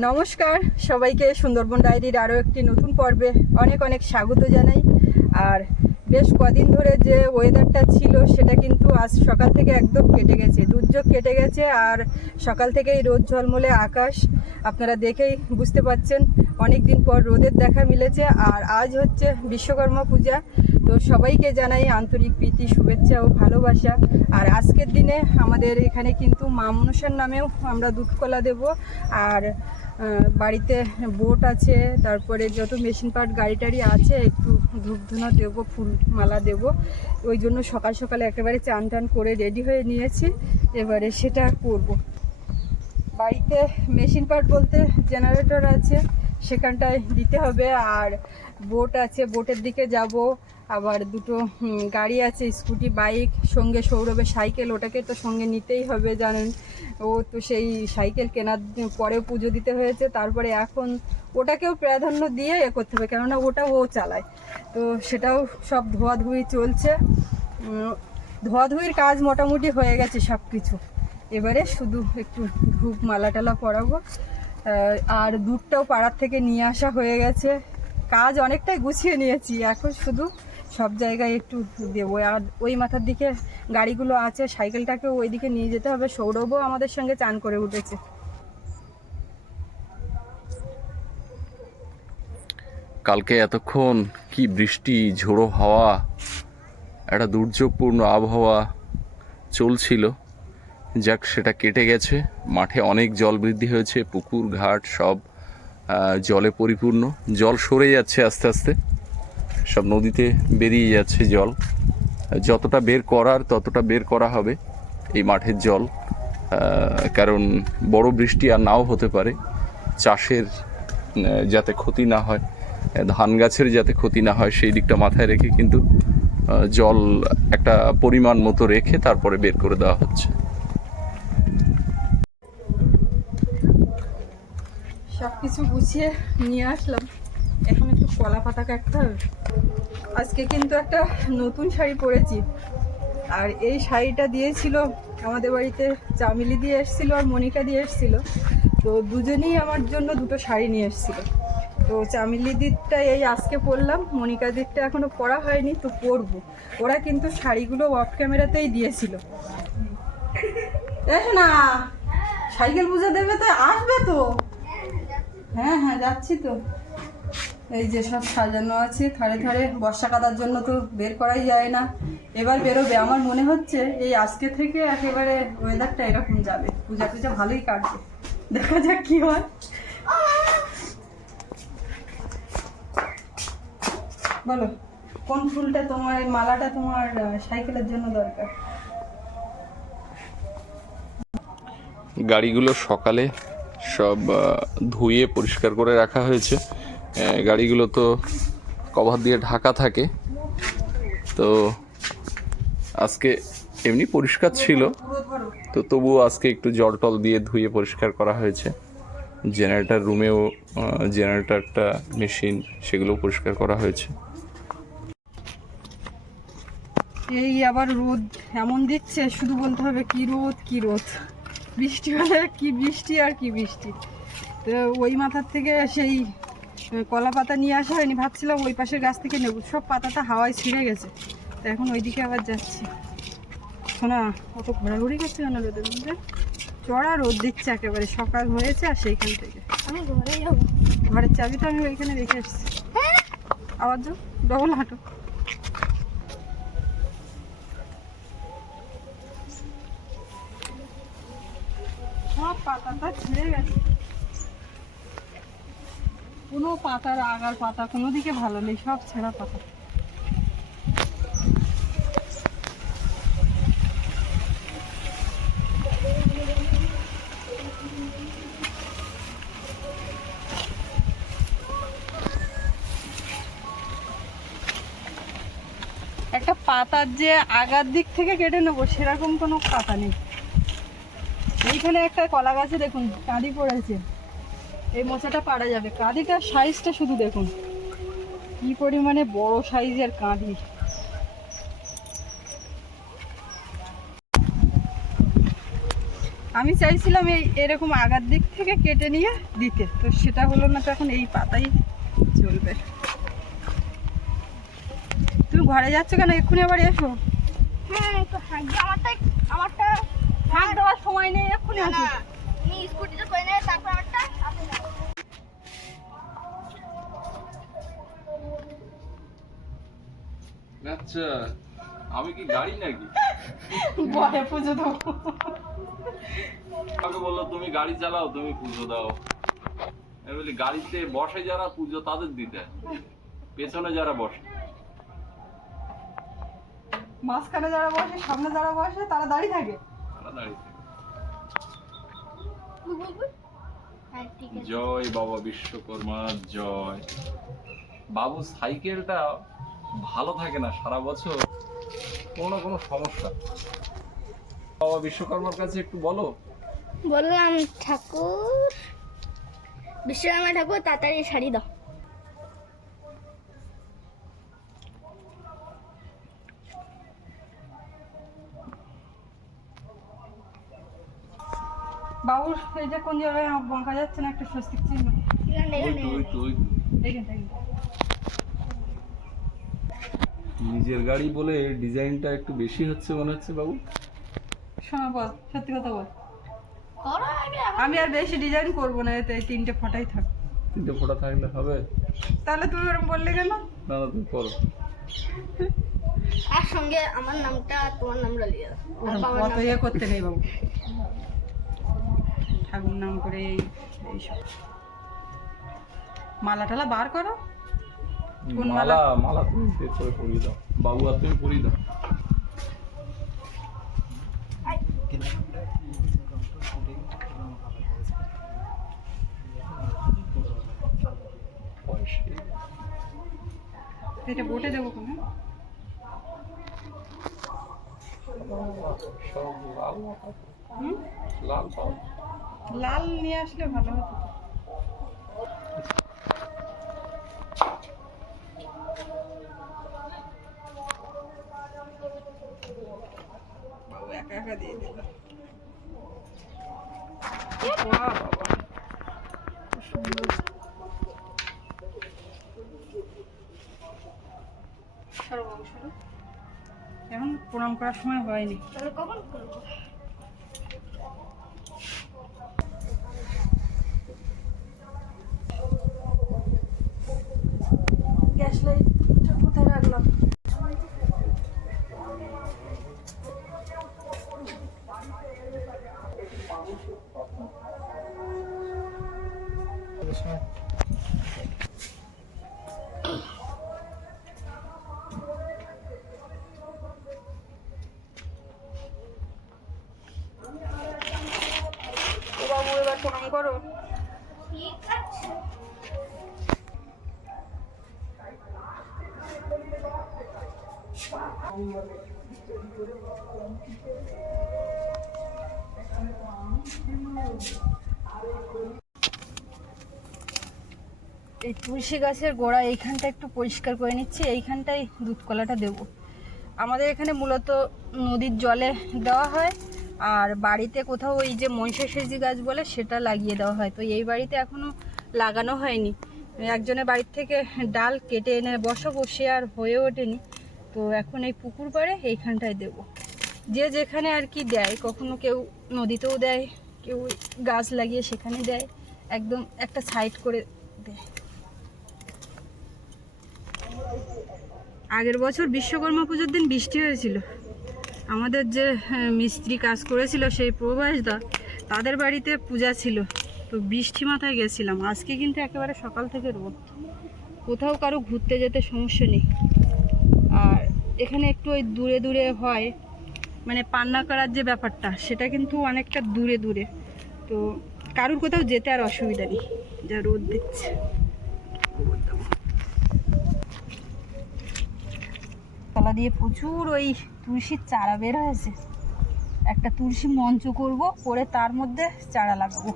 নমস্কার, সবাইকে সুন্দরবন ডায়েরির আরও একটি নতুন পর্বে অনেক অনেক স্বাগত জানাই। আর বেশ কদিন ধরে যে ওয়েদারটা ছিল, সেটা কিন্তু আজ সকাল থেকে একদম কেটে গেছে, দুর্যোগ কেটে গেছে আর সকাল থেকেই রোদ ঝলমলে আকাশ। আপনারা দেখেই বুঝতে পাচ্ছেন অনেক দিন পর রোদের দেখা মিলেছে আর আজ হচ্ছে বিশ্বকর্মা পূজা। তো সবাইকে জানাই আন্তরিক প্রীতি, শুভেচ্ছা ও ভালোবাসা। আর আজকের দিনে আমাদের এখানে কিন্তু মা মনসার নামেও আমরা দুধ কলা দেবো। আর বাড়িতে বোট আছে, তারপরে যত মেশিন পার্ট গাড়ি টাড়ি আছে, একটু ধূপ ধুনা দেবো, ফুল মালা দেবো। ওই জন্য সকাল সকালে একেবারে চান টান করে রেডি হয়ে নিয়েছি। এবারে সেটা করব। বাড়িতে মেশিন পার্ট বলতে জেনারেটর আছে, সেখানটায় দিতে হবে। আর বোট আছে, বোটের দিকে যাব। আবার দুটো গাড়ি আছে, স্কুটি, বাইক, সঙ্গে সৌরভের সাইকেল, ওটাকে তো সঙ্গে নিতেই হবে, জানেন। ও তো সেই সাইকেল কেনার পরে পুজো দিতে হয়েছে, তারপরে এখন ওটাকেও প্রাধান্য দিয়ে এ করতে হবে, কেননা ওটা ও চালায়। তো সেটাও সব ধোয়াধুয়ি চলছে। ধোয়াধুয়ির কাজ মোটামুটি হয়ে গেছে সব কিছু এবারে শুধু একটু ধূপ মালা টালা পরাবো আর দুধটাও পাড়ার থেকে নিয়ে আসা হয়ে গেছে। কাজ অনেকটাই গুছিয়ে নিয়েছি। এখন শুধু সব জায়গায় একটু দেবো। আর ওই মাথার দিকে গাড়িগুলো আছে, সাইকেলটাকে ওই দিকে নিয়ে যেতে হবে। সৌরভও আমাদের সঙ্গে চান করে উঠেছে। কালকে এতক্ষণ কি বৃষ্টি, ঝোড়ো হাওয়া, একটা দুর্যোগপূর্ণ আবহাওয়া চলছিল। যাক, সেটা কেটে গেছে। মাঠে অনেক জল বৃদ্ধি হয়েছে, পুকুর, ঘাট সব জলে পরিপূর্ণ। জল সরে যাচ্ছে আস্তে আস্তে। সব নদীতে বেরিয়ে যাচ্ছে জল। যতটা বের করার, ততটা বের করা হবে এই মাঠের জল। কারণ বড় বৃষ্টি আর নাও হতে পারে। চাষের যাতে ক্ষতি না হয়, ধান গাছের যাতে ক্ষতি না হয়, সেই দিকটা মাথায় রেখে কিন্তু জল একটা পরিমাণ মতো রেখে তারপরে বের করে দেওয়া হচ্ছে। কিছু গুছিয়ে নিয়ে আসলাম। এখন একটু কলা পাতা কাটতে হবে। আজকে কিন্তু একটা নতুন শাড়ি পরেছি। আর এই শাড়িটা দিয়েছিল আমাদের বাড়িতে চামিলি দিয়ে এসেছিল আর মনিকা দিয়ে এসেছিল। তো দুজনেই আমার জন্য দুটো শাড়ি নিয়ে এসেছিল। তো চামিলি দিকটা এই আজকে পরলাম, মনিকা দিকটা এখনও পরা হয়নি, তো পরবো। ওরা কিন্তু শাড়িগুলো অফ ক্যামেরাতেই দিয়েছিল। না, সাইকেল বুঝে দেবে তো, আসবে তো। হ্যাঁ হ্যাঁ যাচ্ছি তো। এই যে সব সাজানো আছে থারে থারে বর্ষা কাদার জন্য তো বের করাই যায় না। এবার বেরোবে। আমার মনে হচ্ছে এই আজকে থেকে একেবারে ওয়েদারটা এরকম যাবে। পূজা টুজা ভালোই কাটবে। দেখা যাক কি হয়। বলো, কোন ফুলটা তোমার, মালাটা তোমার সাইকেলের জন্য দরকার? গাড়িগুলো সকালে সব ধুয়ে পরিষ্কার করে রাখা হয়েছে। গাড়িগুলো তো কভার দিয়ে ঢাকা থাকে। তো আজকে এমনি পরিষ্কার ছিল। তো তবুও আজকে একটু জল টল দিয়ে ধুয়ে পরিষ্কার করা হয়েছে। জেনারেটার রুমেও জেনারেটারটা, মেশিন সেগুলো পরিষ্কার করা হয়েছে। এই আবার রোদ এমন দিচ্ছে, শুধু বলতে হবে কি রোদ কি রোদ। বৃষ্টি হলে কি বৃষ্টি আর কি বৃষ্টি। তো ওই মাথার থেকে সেই কলা পাতা নিয়ে আসা হয়নি ভাবছিলাম ওই পাশের গাছ থেকে নেব। সব পাতাটা হাওয়ায় ছিঁড়ে গেছে। তো এখন ওইদিকে আবার যাচ্ছি। শোনা অত ঘোরাঘুরি করছে কেন রোদের মধ্যে? চড়া রোদ দিচ্ছে একেবারে সকাল হয়েছে আর সেইখান থেকে। আমি ঘরে যাব। ঘরের চাবি তো আমি ওইখানে রেখে এসেছি আবার যাও ডবল হাঁটো। কোনো পাতার আগার পাতা, কোনো দিকে ভালো নেই, সব ছেঁড়া পাতা। একটা পাতার যে আগার দিক থেকে কেটে নেব, সেরকম কোনো পাতা নেই। এইখানে একটা কলা গাছে দেখুন, কাঁদি পড়েছে। এই মোচাটা পারা যাবে। কাঁদিটার সাইজটা শুধু দেখুন। কি পরিমাণে বড় সাইজের কাঁদি। আমি চাইছিলাম এই এরকম আগার দিক থেকে কেটে নিয়ে দিতে। তো সেটা হলো না, তো এখন এই পাতাই চলবে। তুমি ঘরে যাচ্ছ কেন? এক্ষুনি আবার এসো। হ্যাঁ একটু আমারটা আমারটা হাত দেওয়ার সময় নেই এক্ষুনি না আসো না করে নেবে তারপর আমারটা আপনি আচ্ছা আমি কি গাড়ি নাকি? ঘরে পুজো দেবো। আমাকে বলল তুমি গাড়ি চালাও তুমি পুজো দাও। আমি বলি গাড়িতে বসে যারা পুজো তাদের দিতে। পেছনে যারা বসে। মাঝখানে যারা বসে সামনে যারা বসে তারা দাঁড়িয়ে থাকে। দাঁড়িয়ে। হ্যাঁ জয় বাবা বিশ্বকর্মা জয়। বাবু সাইকেলটা ভালো থাকে না সারা বছর? কোনো না কোনো সমস্যা। বাবা বিশ্বকর্মার কাছে একটু বলো। বললাম ঠাকুর বিশ্বকর্মা ঠাকুর তাড়াতাড়ি শাড়ি দাও। বাবুর এই যে কোন জায়গায় আমার বাঁকা যাচ্ছে না একটা স্বস্তিক চিহ্ন? ওই তো ওই তো ওই তো। এইখান থেকে নিজের গাড়ি বলে ডিজাইনটা একটু বেশি হচ্ছে মনে হচ্ছে বাবু। শোনা বল সত্যি কথা বল। আমি আর বেশি ডিজাইন করব না এতে তিনটে ফটাই থাক। তিনটে ফোটা থাকলে হবে? তাহলে তুমি ওরকম বললে কেন? না না তুমি করো। আর সঙ্গে আমার নামটা আর তোমার নামটা লিয়ে আর বাবার নাম ইয়ে করতে নেই বাবু। ঠাকুর নাম করে এই এইসব মালা টালা বার করো। কোন মালা? মালা তুমি বের করে পরিয়ে দাও। বাবু আর তুমি পরিয়ে দাও। এটা বোটে দেবো কোনো? লাল। লাল লাল নিয়ে আসলে ভালো হতো। একা একা দিয়ে দিল। এখন প্রণাম করার সময় হয়নি। তাহলে কখন করব? flashlight. এই তুলসী গাছের গোড়া এইখানটা একটু পরিষ্কার করে নিচ্ছি এইখানটায় দুধ কলাটা দেবো। আমাদের এখানে মূলত নদীর জলে দেওয়া হয়, আর বাড়িতে কোথাও ওই যে মহিষাসেজি গাছ বলে সেটা লাগিয়ে দেওয়া হয়। তো এই বাড়িতে এখনও লাগানো হয়নি। একজনের বাড়ির থেকে ডাল কেটে এনে বসা বসে আর হয়ে ওঠেনি। তো এখন এই পুকুর পাড়ে এইখানটায় দেবো। যে যেখানে আর কি দেয় কখনো কেউ নদীতেও দেয় কেউ গাছ লাগিয়ে সেখানে দেয় একদম একটা সাইড করে দেয়। আগের বছর বিশ্বকর্মা পুজোর দিন বৃষ্টি হয়েছিল। আমাদের যে হ্যাঁ, মিস্ত্রি কাজ করেছিল সেই প্রভাসদা তাদের বাড়িতে পূজা ছিল। তো বৃষ্টি মাথায় গেছিলাম। আজকে কিন্তু একেবারে সকাল থেকে রোদ। কোথাও কারও ঘুরতে যেতে সমস্যা নেই। এখানে একটু ওই দূরে দূরে হয়। মানে পান্না করার যে ব্যাপারটা, সেটা কিন্তু অনেকটা দূরে দূরে। তো কারুর কোথাও যেতে আর অসুবিধা নেই, যা রোদ দিচ্ছে। তলা দিয়ে প্রচুর ওই তুলসীর চারা বের হয়েছে। একটা তুলসী মঞ্চ করব, করে তার মধ্যে চারা লাগাবো।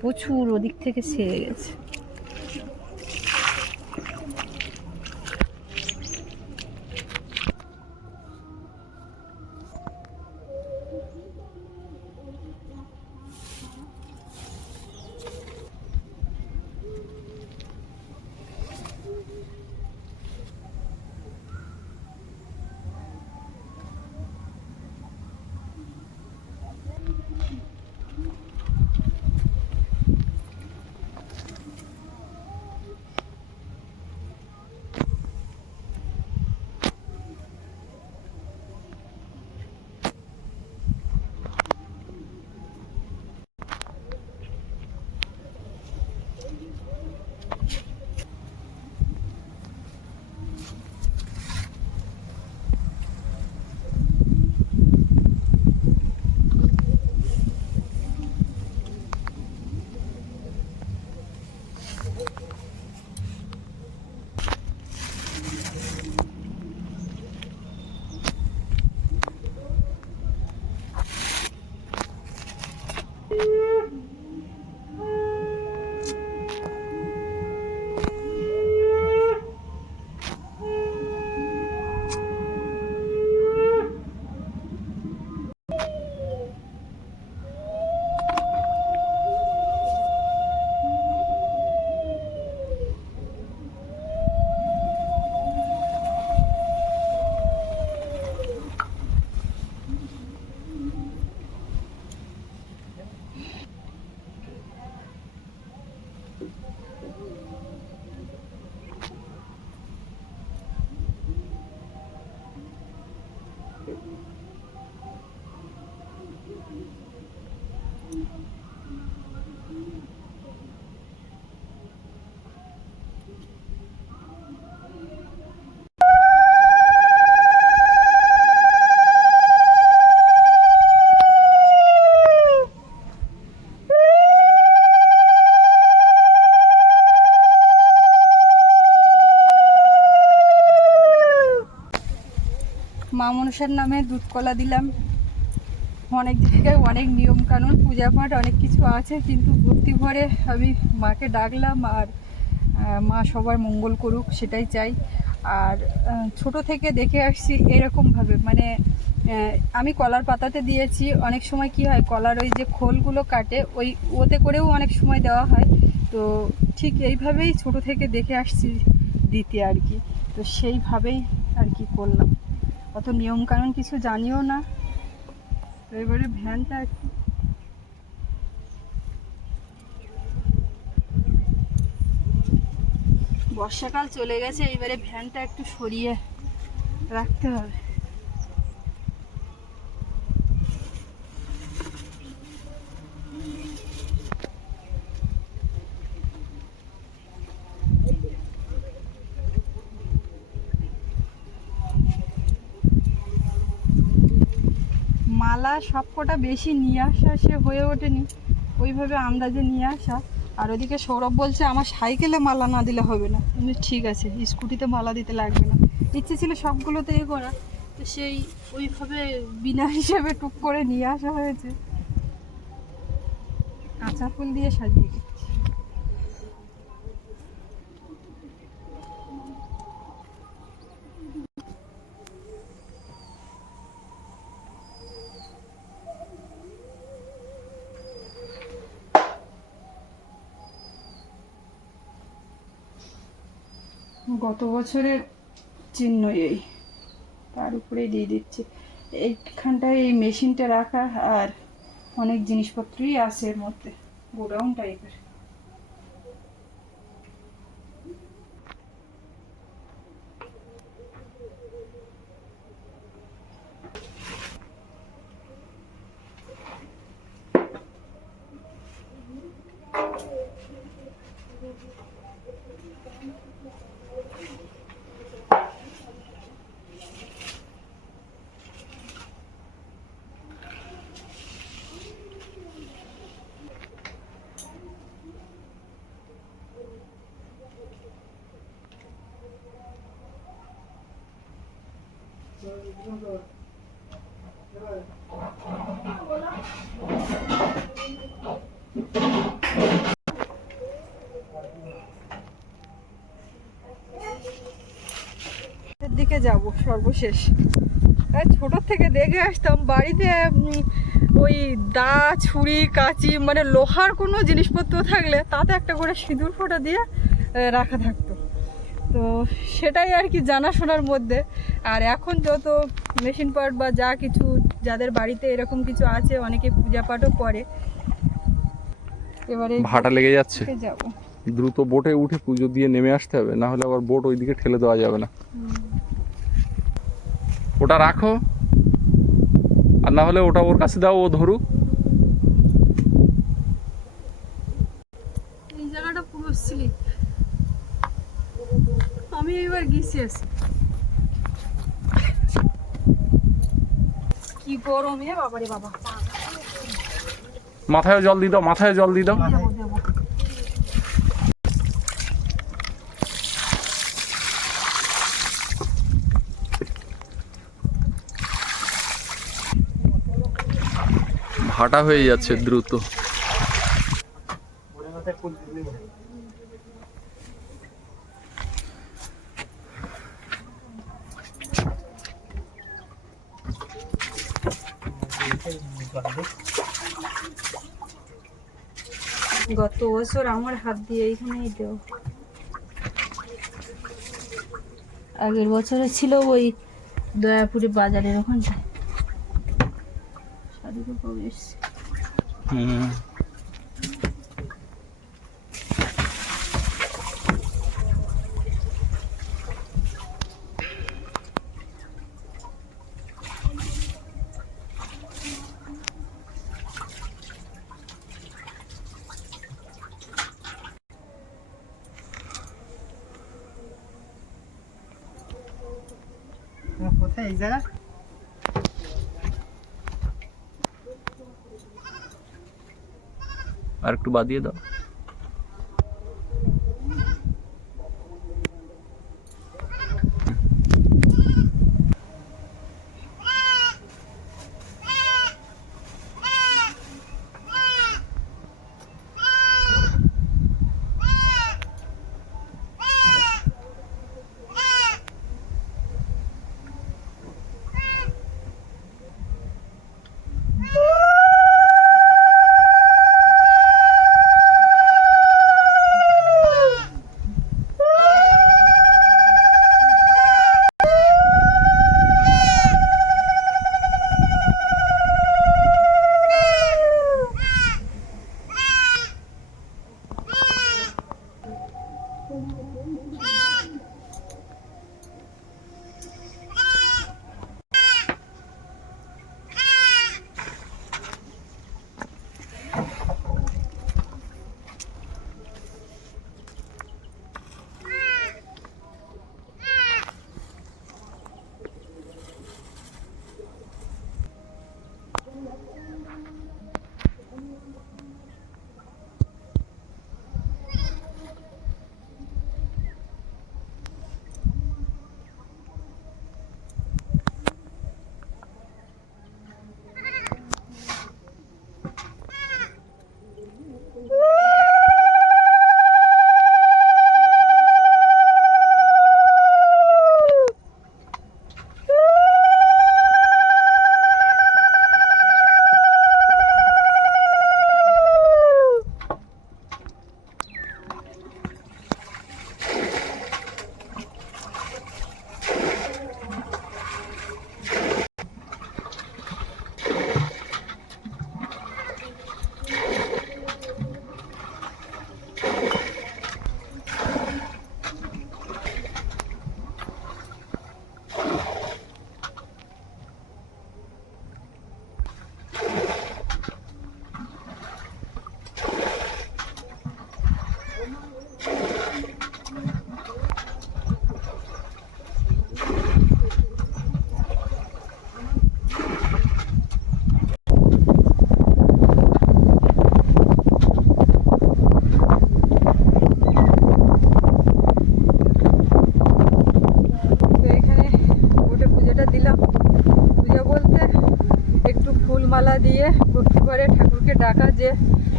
প্রচুর ওদিক থেকে ছেড়ে গেছে। মা মনসার নামে দুধ কলা দিলাম। অনেক জায়গায় অনেক নিয়ম কানুন পূজা পাঠ অনেক কিছু আছে, কিন্তু ভক্তি ভরে আমি মাকে ডাকলাম আর মা সবার মঙ্গল করুক, সেটাই চাই। আর ছোট থেকে দেখে আসছি এরকমভাবে মানে আমি কলার পাতাতে দিয়েছি, অনেক সময় কি হয়, কলার ওই যে খোলগুলো কাটে, ওই ওতে করেও অনেক সময় দেওয়া হয়। তো ঠিক এইভাবেই ছোট থেকে দেখে আসছি দিতে আর কি। তো সেইভাবেই আর কি করলাম। অত নিয়ম কানুন কিছু জানিও না। তো এবারে ভ্যানটা একটু বর্ষাকাল চলে গেছে, এবারে ভ্যানটা একটু সরিয়ে রাখতে হবে মালা সবকটা বেশি নিয়ে আসা, সে হয়ে ওঠেনি। ওইভাবে আন্দাজে নিয়ে আসা। আর ওদিকে সৌরভ বলছে, আমার সাইকেলে মালা না দিলে হবে না। আমি ঠিক আছে, স্কুটিতে মালা দিতে লাগবে না। ইচ্ছে ছিল সবগুলোতে এ করা তো সেই ওইভাবে বিনা হিসেবে টুক করে নিয়ে আসা হয়েছে। কাঁচা ফুল দিয়ে সাজিয়ে। গত বছরের চিহ্ন এই। তার উপরেই দিয়ে দিচ্ছে। এইখানটায় এই মেশিনটা রাখা আর অনেক জিনিসপত্রই আছে এর মধ্যে। গোডাউন টাইপের দিকে যাব সর্বশেষ। ছোট থেকে দেখে আসতাম বাড়িতে ওই দা, ছুরি, কাঁচি মানে লোহার কোনো জিনিসপত্র থাকলে তাতে একটা করে সিঁদুর ফোঁটা দিয়ে রাখা থাকতো। তো সেটাই আর কি জানাশোনার মধ্যে। আর এখন যত মেশিন পার্ট বা যা কিছু যাদের বাড়িতে এরকম কিছু আছে অনেকে পূজা পাঠও করে। এবারে ভাটা লেগে যাচ্ছে। যাব। দ্রুত বোটে উঠে পুজো দিয়ে নেমে আসতে হবে না হলে আবার বোট ওইদিকে ঠেলে দেওয়া যাবে না। ওটা রাখো আর না হলে ওটা ওর কাছে দাও ও ধরুক। এই জায়গাটা পুরো স্লিপ আমি এবার গেছি আছি গরম বাবারে বাবা। মাথায় জল দিয়ে দাও মাথায় জল দিয়ে দাও। ভাটা হয়ে যাচ্ছে দ্রুত। গত বছর আমার হাত দিয়ে এইখানেই দেও। আগের বছরে ছিল ওই দয়াপুরি বাজারের ওখানটায়। শাড়িরও কবে হুম। এই আর একটু বাদিয়ে দাও।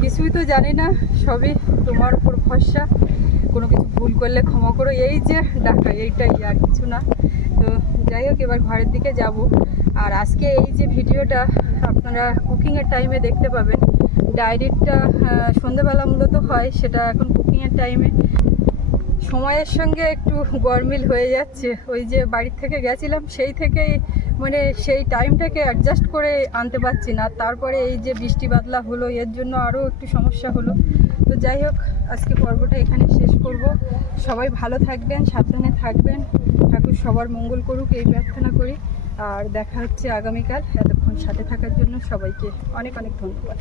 কিছুই তো জানি না, সবই তোমার উপর ভরসা। কোনো কিছু ভুল করলে ক্ষমা করো, এই যে ডাকা, এইটাই আর কিছু না। তো যাই হোক, এবার ঘরের দিকে যাব। আর আজকে এই যে ভিডিওটা আপনারা কুকিংয়ের টাইমে দেখতে পাবেন। ডায়েরিটা সন্ধেবেলা মূলত হয়, সেটা এখন কুকিংয়ের টাইমে সময়ের সঙ্গে একটু গরমিল হয়ে যাচ্ছে। ওই যে বাড়ির থেকে গেছিলাম, সেই থেকেই মানে সেই টাইমটাকে অ্যাডজাস্ট করে আনতে পারছি না। তারপরে এই যে বৃষ্টি বাদলা হলো, এর জন্য আরও একটু সমস্যা হলো। তো যাই হোক, আজকে পর্বটা এখানে শেষ করব। সবাই ভালো থাকবেন, সাবধানে থাকবেন। ঠাকুর সবার মঙ্গল করুক, এই প্রার্থনা করি। আর দেখা হচ্ছে আগামীকাল। এতক্ষণ সাথে থাকার জন্য সবাইকে অনেক অনেক ধন্যবাদ।